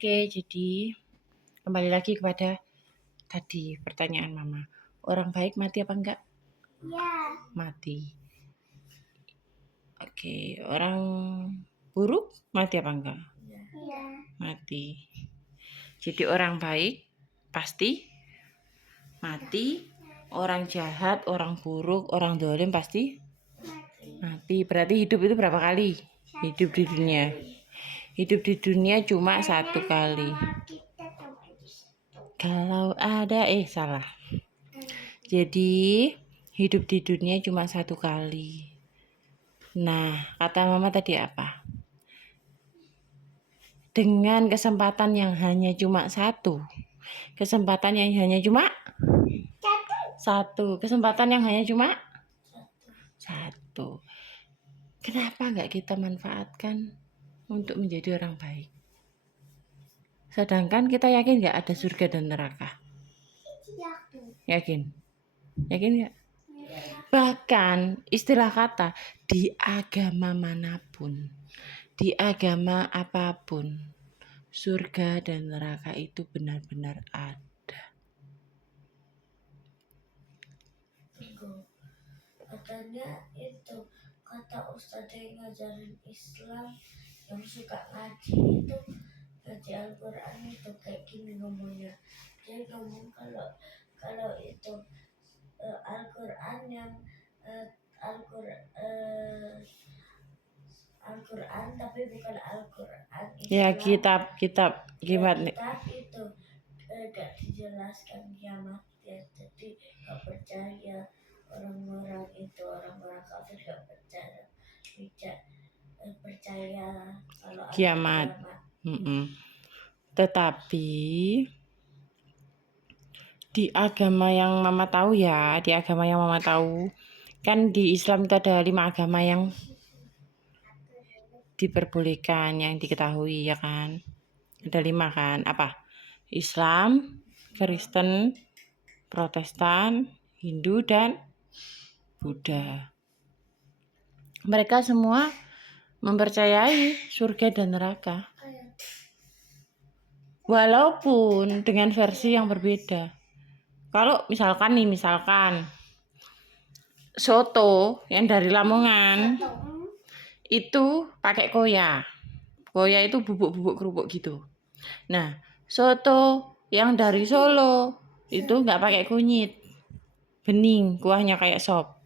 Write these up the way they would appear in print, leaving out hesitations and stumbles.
Oke, jadi kembali lagi kepada tadi pertanyaan Mama. Orang baik mati apa enggak? Ya. Mati. Oke, orang buruk mati apa enggak? Ya. Mati. Jadi orang baik pasti mati. Orang jahat, orang buruk, orang dolim pasti mati. Berarti hidup itu berapa kali? Hidup di dunia. Hidup di dunia cuma satu kali. Kalau ada salah. Jadi hidup di dunia cuma satu kali. Nah, kata Mama tadi apa? Dengan kesempatan yang hanya cuma satu. Kesempatan yang hanya cuma satu. Kesempatan yang hanya cuma satu. Kenapa nggak kita manfaatkan untuk menjadi orang baik? Sedangkan kita yakin nggak ada surga dan neraka? Yakin? Yakin nggak? Bahkan istilah kata di agama manapun, di agama apapun, surga dan neraka itu benar-benar ada. Katanya itu kata ustadz yang ngajarin Islam yang suka ngaji itu, ngaji Al-Quran itu kayak gini ngomongnya. Dia ngomong kalau itu Al-Quran yang Al-Quran tapi bukan Al-Quran Islam. Ya kitab gimana nih? Kitab itu gak dijelaskan kiamatnya, jadi gak percaya orang-orang itu, orang-orang kafir gak percaya kalau ada Kiamat. Tetapi di agama yang Mama tahu ya, di agama yang Mama tahu, kan di Islam itu ada 5 agama yang diperbolehkan, yang diketahui ya kan. Ada 5 kan, apa? Islam, Kristen, Protestan, Hindu, dan Buddha. Mereka semua mempercayai surga dan neraka. Walaupun dengan versi yang berbeda. Kalau misalkan soto yang dari Lamongan itu pakai koya. Koya itu bubuk-bubuk kerupuk gitu. Nah, soto yang dari Solo itu nggak pakai kunyit, bening, kuahnya kayak sop.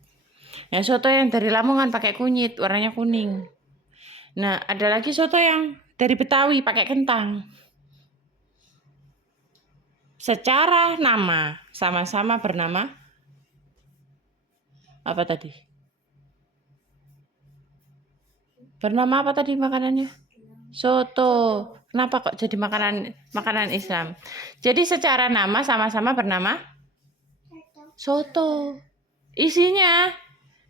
Nah, soto yang dari Lamongan pakai kunyit, warnanya kuning. Nah, ada lagi soto yang dari Betawi pakai kentang. Secara nama sama-sama bernama apa tadi? Bernama apa tadi makanannya? Soto. Kenapa kok jadi makanan Islam? Jadi secara nama sama-sama bernama soto. Isinya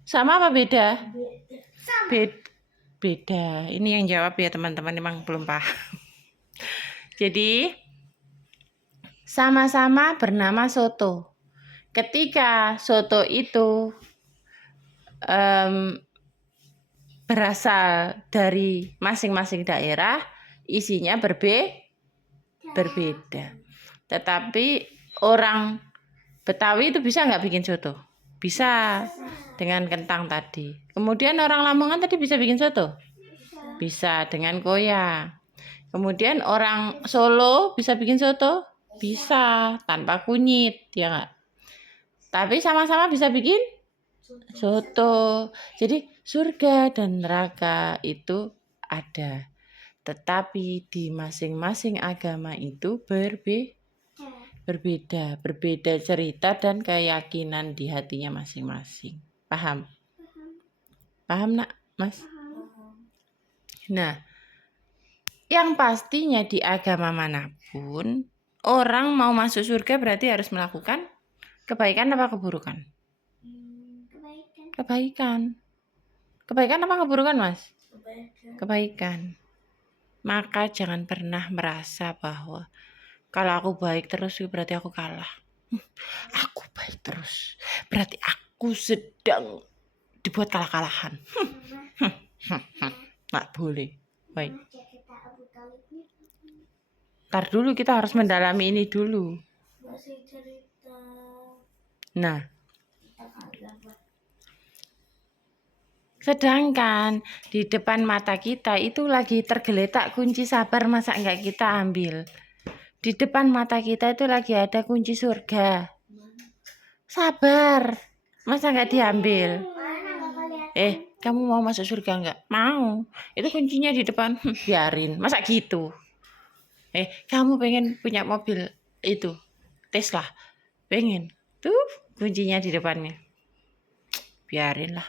sama apa beda? Beda. Ini yang jawab ya teman-teman, memang belum paham. Jadi sama-sama bernama soto. Ketika soto itu berasal dari masing-masing daerah, isinya berbeda. Tetapi orang Betawi itu bisa nggak bikin soto? Bisa, dengan kentang tadi. Kemudian orang Lamongan tadi bisa bikin soto? Bisa, dengan koya. Kemudian orang Solo bisa bikin soto? Bisa, tanpa kunyit, ya nggak? Tapi sama-sama bisa bikin soto. Jadi surga dan neraka itu ada. Tetapi di masing-masing agama itu berbeda cerita dan keyakinan di hatinya masing-masing. Paham? Paham nak, Mas? Nah, yang pastinya di agama manapun, orang mau masuk surga berarti harus melakukan kebaikan apa keburukan? Kebaikan. Kebaikan apa keburukan, Mas? Kebaikan. Maka jangan pernah merasa bahwa kalau aku baik terus berarti aku kalah. Aku baik terus berarti aku sedang dibuat kalah-kalahan. Nggak boleh. Baik. Ntar dulu kita harus mendalami ini dulu. Masih cerita. Nah, Kita kagak. sedangkan di depan mata kita itu lagi tergeletak kunci sabar, masa enggak kita ambil? Di depan mata kita itu lagi ada kunci surga. Sabar, masa enggak diambil? Mana nggak kelihatan? Kamu mau masuk surga enggak? Mau. Itu kuncinya di depan. Biarin, masa gitu? Kamu pengen punya mobil itu, Tesla? Pengen? Tuh, kuncinya di depannya. Biarin lah.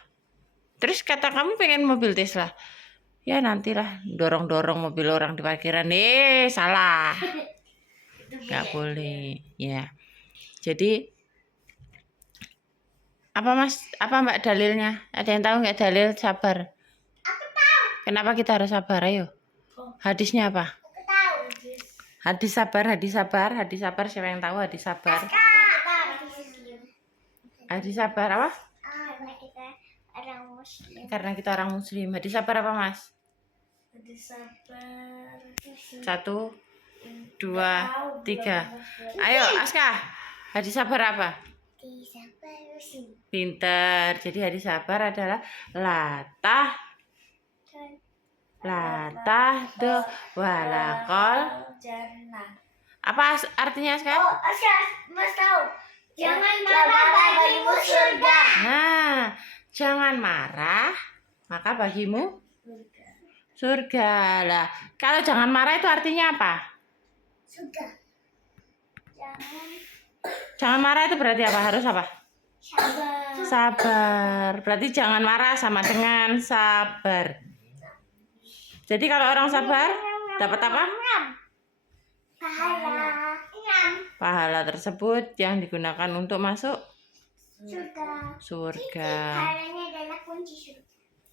Terus kata kamu pengen mobil Tesla, ya nantilah dorong-dorong mobil orang di parkiran. Salah, nggak boleh ya. Jadi apa Mas? Apa Mbak dalilnya? Ada yang tahu nggak dalil sabar? Aku tahu. Kenapa kita harus sabar? Ayo. Hadisnya apa? Aku tahu. Hadis sabar, hadis sabar, hadis sabar. Siapa yang tahu hadis sabar? Hadis sabar apa? Karena kita orang Muslim. Hadis sabar apa Mas? Hadis sabar. 1, 2, 3. Ayo Aska, hadis sabar apa? Pinter. Jadi hadis sabar adalah latah do walakol. Jannah. Apa artinya Aska? Oh, Mas tahu. Jangan marah bagimu surga. Nah, jangan marah maka bagimu surga. Lah, kalau jangan marah itu artinya apa? Surga. Jangan marah itu berarti apa? Harus apa? Sabar. Sabar. Berarti jangan marah sama dengan sabar. Jadi kalau orang sabar dapat apa? Pahala. Pahala tersebut yang digunakan untuk masuk surga. Pahalanya adalah kunci surga.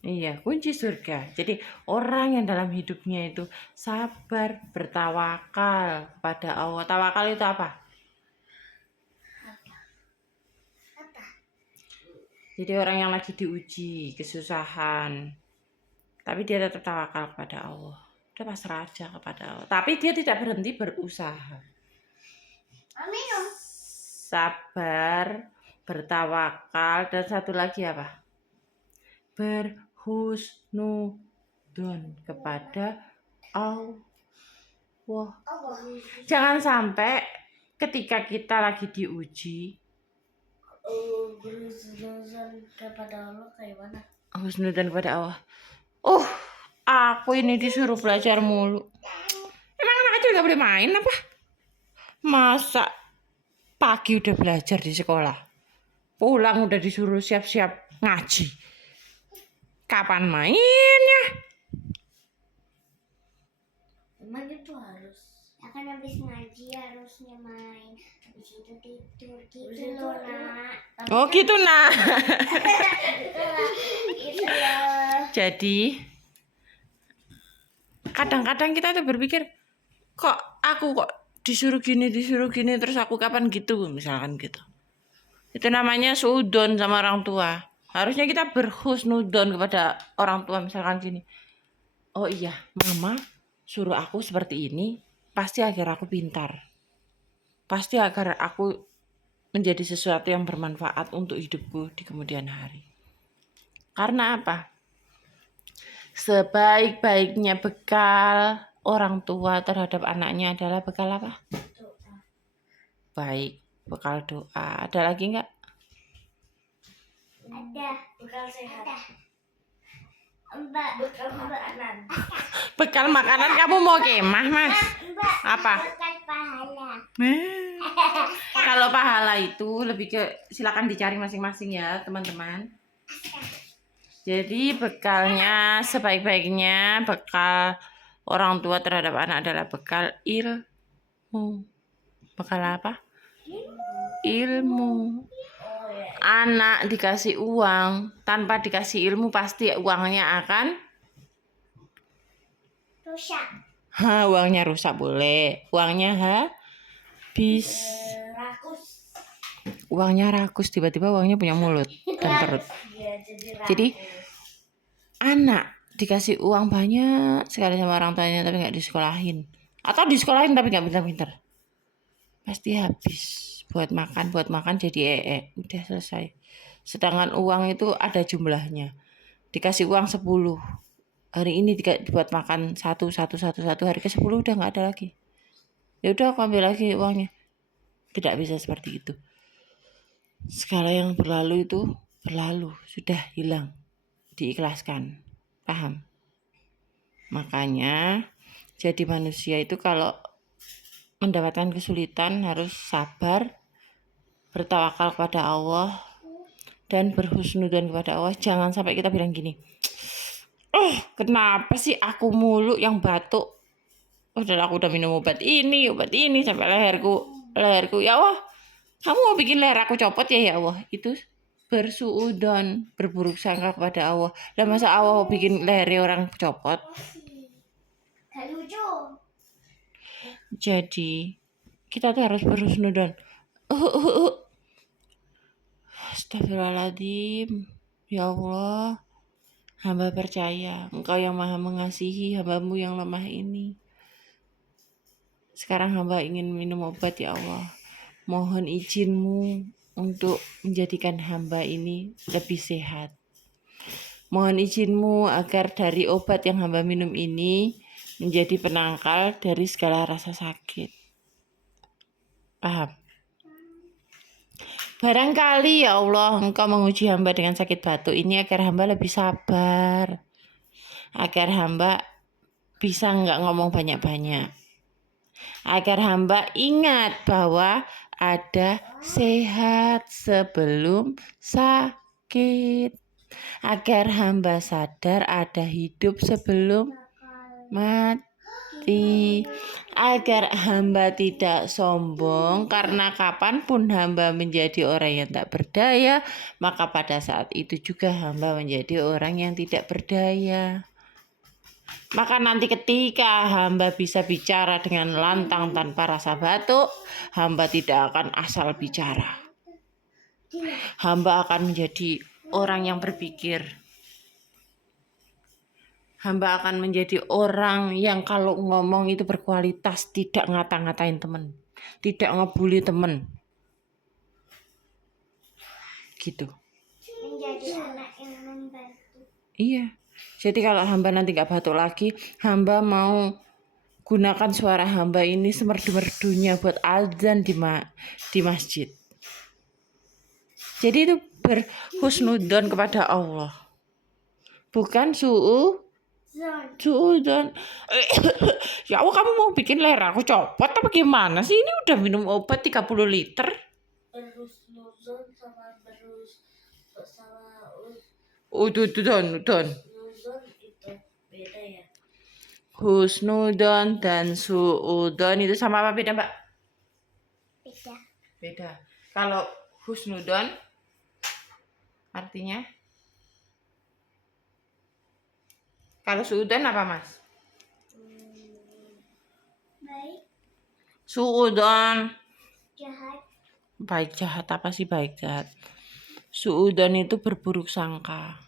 Iya, kunci surga. Jadi orang yang dalam hidupnya itu sabar, bertawakal pada Allah. Tawakal itu apa? Jadi orang yang lagi diuji, kesusahan, tapi dia tetap tawakal kepada Allah. Dia pasrah aja kepada Allah. Tapi dia tidak berhenti berusaha. Amin. Sabar, bertawakal, dan satu lagi apa? Berhusnudon kepada Allah. Jangan sampai ketika kita lagi diuji, Berhusnuzon kepada Allah kayak mana? husnudon kepada Allah. Aku ini disuruh belajar mulu. Emang anak kecil gak boleh main apa? Masa pagi udah belajar di sekolah, pulang udah disuruh siap-siap ngaji. Kapan mainnya? Emang itu harus. Ya kan habis ngaji harusnya main. Habis itu tidur gitu loh, Nak. Oh gitu nah. Itu loh. Jadi kadang-kadang kita tuh berpikir, kok aku disuruh gini terus aku kapan gitu, misalkan gitu. Itu namanya suudon sama orang tua. Harusnya kita berhusnudon kepada orang tua, misalkan gini. Oh iya, mama suruh aku seperti ini pasti agar aku pintar. Pasti agar aku menjadi sesuatu yang bermanfaat untuk hidupku di kemudian hari. Karena apa? Sebaik-baiknya bekal orang tua terhadap anaknya adalah bekal apa? Doa. Baik, bekal doa. Ada lagi enggak? Ada. Bekal sehat. Mbak. Bekal makanan. Bekal makanan kamu mau kemah, Mas? Mbak. Apa? Bekal pahala. Kalau pahala itu lebih ke silakan dicari masing-masing ya, teman-teman. Jadi bekalnya sebaik-baiknya bekal orang tua terhadap anak adalah bekal ilmu. Bekal apa? Ilmu. Anak dikasih uang, tanpa dikasih ilmu pasti uangnya akan Rusak. Uangnya rusak boleh. Uangnya habis. Rakus. Uangnya rakus, tiba-tiba uangnya punya mulut dan perut. Iya, Jadi anak dikasih uang banyak sekali sama orang tuanya tapi nggak disekolahin. Atau di sekolahin tapi nggak pintar-pintar. Pasti habis buat makan jadi udah selesai. Sedangkan uang itu ada jumlahnya. Dikasih uang 10. Hari ini dibuat makan satu, hari ke-10 udah nggak ada lagi. Ya udah aku ambil lagi uangnya. Tidak bisa seperti itu. Segala yang berlalu itu berlalu, sudah hilang. Diikhlaskan. Paham? Makanya jadi manusia itu kalau mendapatkan kesulitan harus sabar, bertawakal kepada Allah, dan berhusnudzon kepada Allah. Jangan sampai kita bilang gini, kenapa sih aku mulu yang batuk? Aku udah minum obat ini sampai leherku. Ya Allah, kamu mau bikin leher aku copot ya Allah? Itu bersuudzon, berburuk sangka kepada Allah. Lah masa Allah mau bikin lehernya orang copot? Gak lucu. Jadi kita tuh harus berhusnudzon. Astagfirullahaladzim. Ya Allah, hamba percaya Engkau yang maha mengasihi hambamu yang lemah ini. Sekarang hamba ingin minum obat ya Allah. Mohon izinmu untuk menjadikan hamba ini lebih sehat. Mohon izinmu agar dari obat yang hamba minum ini menjadi penangkal dari segala rasa sakit. Paham? Barangkali ya Allah Engkau menguji hamba dengan sakit batuk ini agar hamba lebih sabar. Agar hamba bisa nggak ngomong banyak-banyak. Agar hamba ingat bahwa ada sehat sebelum sakit. Agar hamba sadar ada hidup sebelum mati. Agar hamba tidak sombong karena kapanpun hamba menjadi orang yang tak berdaya, maka pada saat itu juga hamba menjadi orang yang tidak berdaya. Maka nanti ketika hamba bisa bicara dengan lantang tanpa rasa batuk, hamba tidak akan asal bicara. Hamba akan menjadi orang yang berpikir. Hamba akan menjadi orang yang kalau ngomong itu berkualitas, tidak ngata-ngatain teman, tidak ngebully teman. Gitu. Menjadi anak yang membantu. Iya. Jadi kalau hamba nanti gak batuk lagi, hamba mau gunakan suara hamba ini semerdu-merdunya buat azan di masjid. Jadi itu berhusnudzon kepada Allah. Bukan suudzon. Ya Allah, kamu mau bikin leher aku copot apa gimana sih? Ini udah minum obat 30 liter. Berhusnudzon sama Udon. husnuzon itu beda ya. Husnudzon dan suudzon itu sama apa beda, Mbak? Beda. Kalau husnudzon artinya, kalau suudzon apa, Mas? Baik, Suudzon jahat, baik jahat, apa sih baik jahat? Suudzon itu berburuk sangka.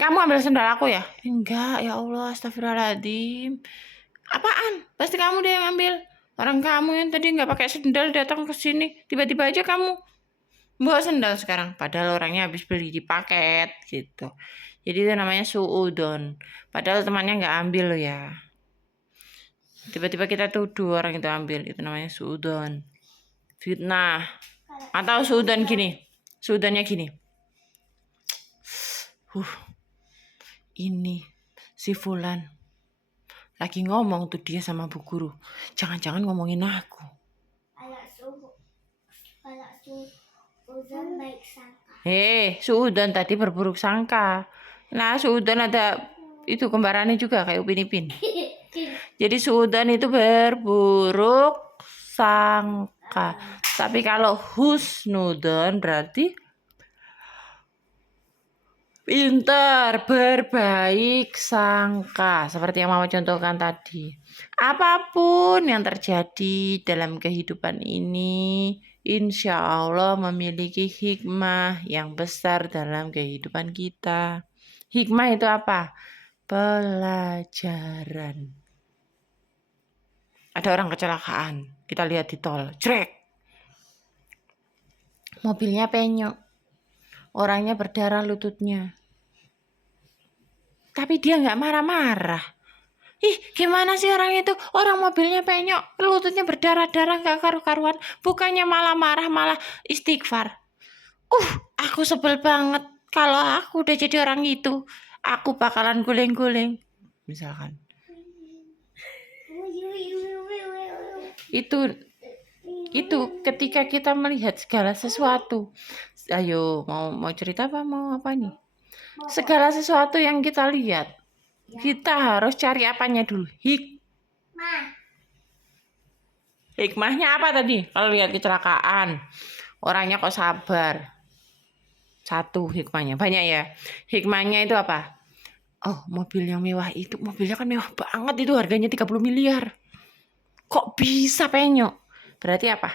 Kamu ambil sendal aku ya? Enggak, ya Allah, astagfirullahaladzim. Apaan? Pasti kamu deh yang ambil. Orang kamu yang tadi nggak pakai sendal datang ke sini, tiba-tiba aja kamu bawa sendal sekarang. Padahal orangnya habis beli di paket gitu. Jadi itu namanya suudzon. Padahal temannya nggak ambil loh ya. Tiba-tiba kita tuduh orang itu ambil, itu namanya suudzon. Fitnah. Atau suudzon gini. Suudzonnya gini. Ini si Fulan lagi ngomong tuh dia sama bu guru. Jangan-jangan ngomongin aku. Kalau suudzon baik sangka. Suudzon tadi berburuk sangka. Nah, suudzon ada itu kembarannya juga kayak Upin Ipin. Jadi suudzon itu berburuk sangka. Tapi kalau husnudzon berarti pintar, berbaik sangka. Seperti yang Mama contohkan tadi. Apapun yang terjadi dalam kehidupan ini, insya Allah memiliki hikmah yang besar dalam kehidupan kita. Hikmah itu apa? Pelajaran. ada orang kecelakaan. Kita lihat di tol, jrek. Mobilnya penyok. Orangnya berdarah lututnya. Tapi dia nggak marah-marah. Ih, gimana sih orang itu? Orang mobilnya penyok, lututnya berdarah-darah nggak karu-karuan. Bukannya malah marah, malah istighfar. Aku sebel banget. Kalau aku udah jadi orang itu, aku bakalan guling-guling. Misalkan. Itu ketika kita melihat segala sesuatu. Ayo, mau cerita apa? Mau apa nih? Segala sesuatu yang kita lihat, kita harus cari apanya dulu. Hikmahnya apa tadi? Kalau lihat kecelakaan, orangnya kok sabar. Satu hikmahnya. Banyak ya. Hikmahnya itu apa? Oh, mobil yang mewah itu, mobilnya kan mewah banget itu, harganya 30 miliar. Kok bisa penyok? Berarti apa?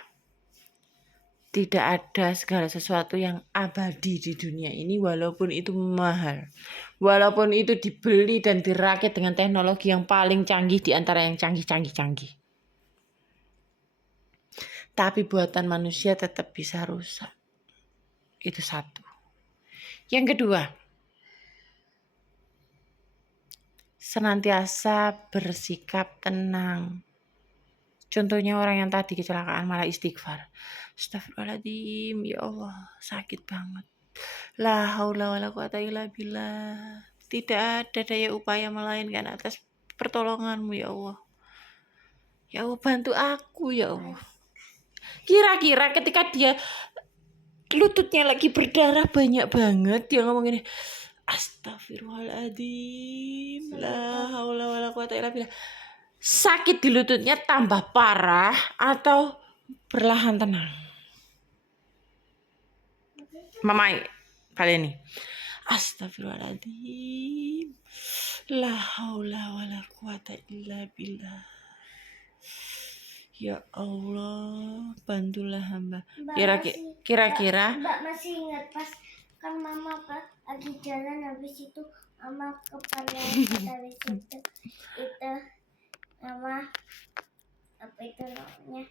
Tidak ada segala sesuatu yang abadi di dunia ini walaupun itu mahal. Walaupun itu dibeli dan dirakit dengan teknologi yang paling canggih di antara yang canggih-canggih. Tapi buatan manusia tetap bisa rusak. Itu satu. Yang kedua, senantiasa bersikap tenang. Contohnya orang yang tadi kecelakaan malah istighfar. Astagfirullahaladzim, ya Allah, sakit banget. La haula wala quwata illa billah. Tidak ada daya upaya melainkan atas pertolonganmu, ya Allah. Ya Allah, bantu aku, ya Allah. Kira-kira ketika dia lututnya lagi berdarah banyak banget, dia ngomong gini, astagfirullahaladzim, la haula wala quwata illa billah. Sakit di lututnya tambah parah atau perlahan tenang? Mamai, kalian nih. Astagfirullahaladzim, la haula wala quwata illa billah. Ya Allah, bantulah hamba. Kira-kira Mbak masih ingat pas kan mama lagi jalan, habis itu mama kepala habis itu mama apa itu namanya,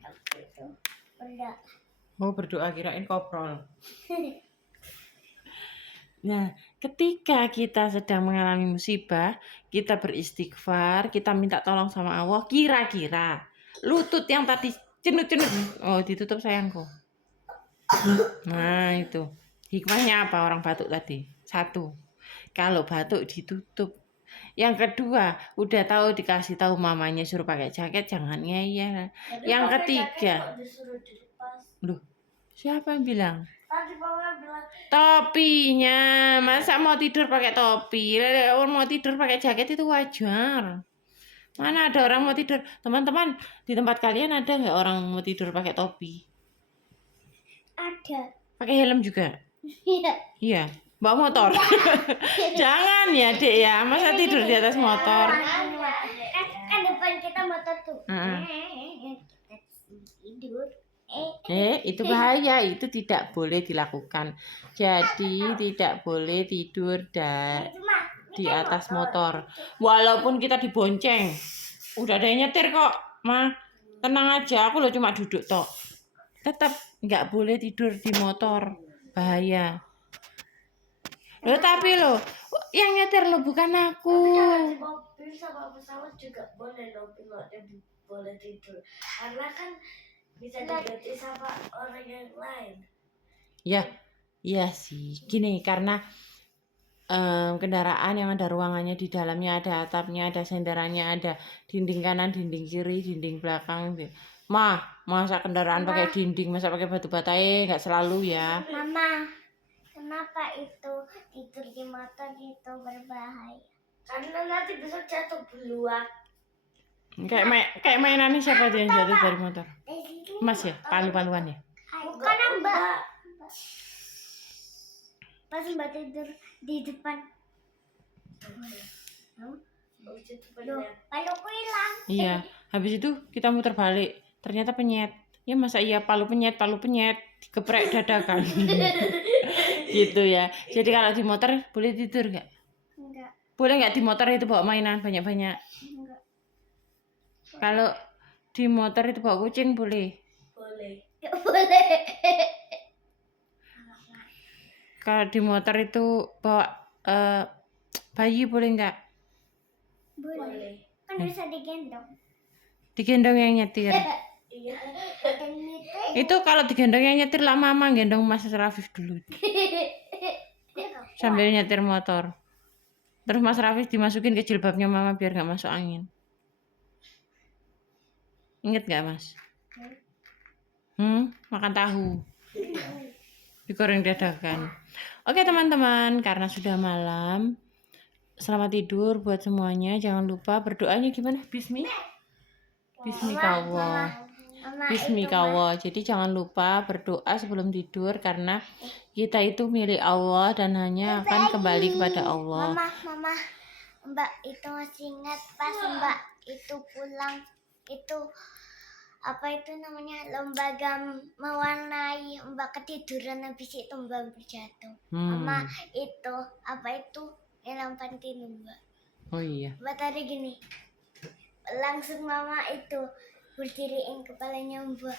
apa itu benda. mau berdoa, kirain koprol. Nah, ketika kita sedang mengalami musibah, kita beristighfar, kita minta tolong sama Allah, kira-kira lutut yang tadi cenut-cenut, oh ditutup sayangku. Nah itu, hikmahnya apa orang batuk tadi? Satu, kalau batuk ditutup. Yang kedua, udah tahu dikasih tahu mamanya suruh pakai jaket, jangan ngeyel. Yang ketiga, loh, siapa yang bilang? Tadi mama bilang Topinya, masa mau tidur pakai topi? Orang mau tidur pakai jaket itu wajar. Mana ada orang mau tidur? Teman-teman, di tempat kalian ada nggak orang mau tidur pakai topi? ada. Pakai helm juga? Iya. Iya. Bawa motor? Jangan ya, Dek ya. Masa tidur di atas motor? Kan depan kita motor tuh. Kita tidur. Itu bahaya, itu tidak boleh dilakukan. Jadi tidak boleh tidur di atas motor. Walaupun kita dibonceng. Udah ada yang nyetir kok, Ma. Tenang aja, aku lo cuma duduk tok. Tetap nggak boleh tidur di motor. Bahaya. Loh tapi lo, yang nyetir lo bukan aku. Tapi mobil sama pesawat juga boleh loh, pilotnya boleh tidur. Karena kan bisa diganti sama orang yang lain. Ya, iya sih. Gini, karena kendaraan yang ada ruangannya di dalamnya, ada atapnya, ada senderannya, ada dinding kanan, dinding kiri, dinding belakang. Masa kendaraan pakai dinding, masa pakai batu batai, nggak selalu ya. Mama, kenapa itu tidur di motor itu berbahaya? Karena nanti bisa jatuh beluak. Kayak mainannya siapa tuh yang jatuh dari motor? Mas ya, palu-paluan ya? Bukan Mbak. Pas Mbak tidur di depan. Paluku hilang. Iya, habis itu kita muter balik. Ternyata penyet. Ya masa iya palu penyet, geprek dadakan. Gitu ya. Jadi kalau di motor boleh tidur nggak? Enggak. Boleh nggak di motor itu bawa mainan banyak-banyak? Enggak. Kalau di motor itu bawa kucing boleh. Boleh. Boleh. Kalau di motor itu bawa bayi boleh nggak? Boleh. Kan bisa digendong. Digendong yang nyetir. Iya. Dan itu. Itu kalau digendong yang nyetir lah mama gendong Mas Rafif dulu sambil nyetir motor. Terus Mas Rafif dimasukin ke jilbabnya mama biar nggak masuk angin. Ingat nggak Mas? Makan tahu. Digoreng dadakan. Oke teman-teman, karena sudah malam, selamat tidur buat semuanya. Jangan lupa berdoanya gimana? Bismillah. Bismillah. Jadi jangan lupa berdoa sebelum tidur karena kita itu milik Allah dan hanya akan kembali kepada Allah. Mama, Mbak itu masih ingat pas Mbak itu pulang itu apa itu namanya lembaga mewarnai Mbak ketiduran habis itu Mbak berjatuh. Mama itu apa itu yang pantin Mbak. Oh iya. Mbak tadi gini langsung mama itu berdiriin kepalanya Mbak.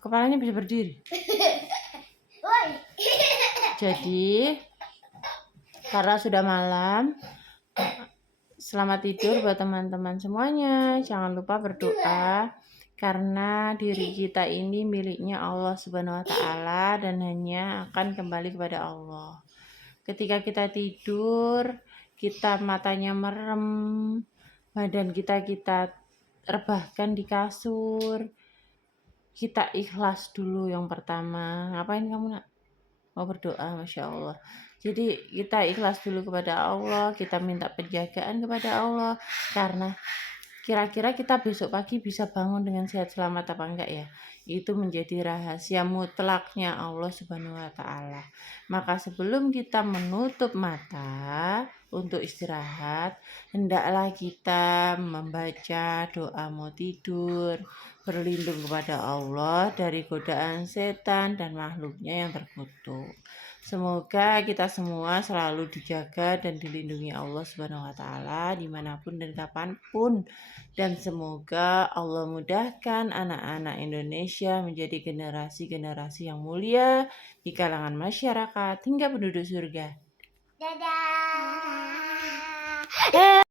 Kepalanya bisa berdiri. Woi. Jadi karena sudah malam, selamat tidur buat teman-teman semuanya. Jangan lupa berdoa karena diri kita ini miliknya Allah Subhanahu wa taala dan hanya akan kembali kepada Allah. Ketika kita tidur, kita matanya merem, badan kita rebahkan di kasur. Kita ikhlas dulu yang pertama. Ngapain kamu nak? Mau berdoa, Masya Allah. Jadi kita ikhlas dulu kepada Allah, kita minta penjagaan kepada Allah, karena kira-kira kita besok pagi bisa bangun dengan sehat selamat apa enggak ya? Itu menjadi rahasia mutlaknya Allah Subhanahu wa taala. Maka sebelum kita menutup mata untuk istirahat, hendaklah kita membaca doa mau tidur, berlindung kepada Allah dari godaan setan dan makhluknya yang terkutuk. Semoga kita semua selalu dijaga dan dilindungi Allah Subhanahu wa taala dimanapun dan kapanpun. Dan semoga Allah mudahkan anak-anak Indonesia menjadi generasi-generasi yang mulia di kalangan masyarakat hingga penduduk surga. Dadah.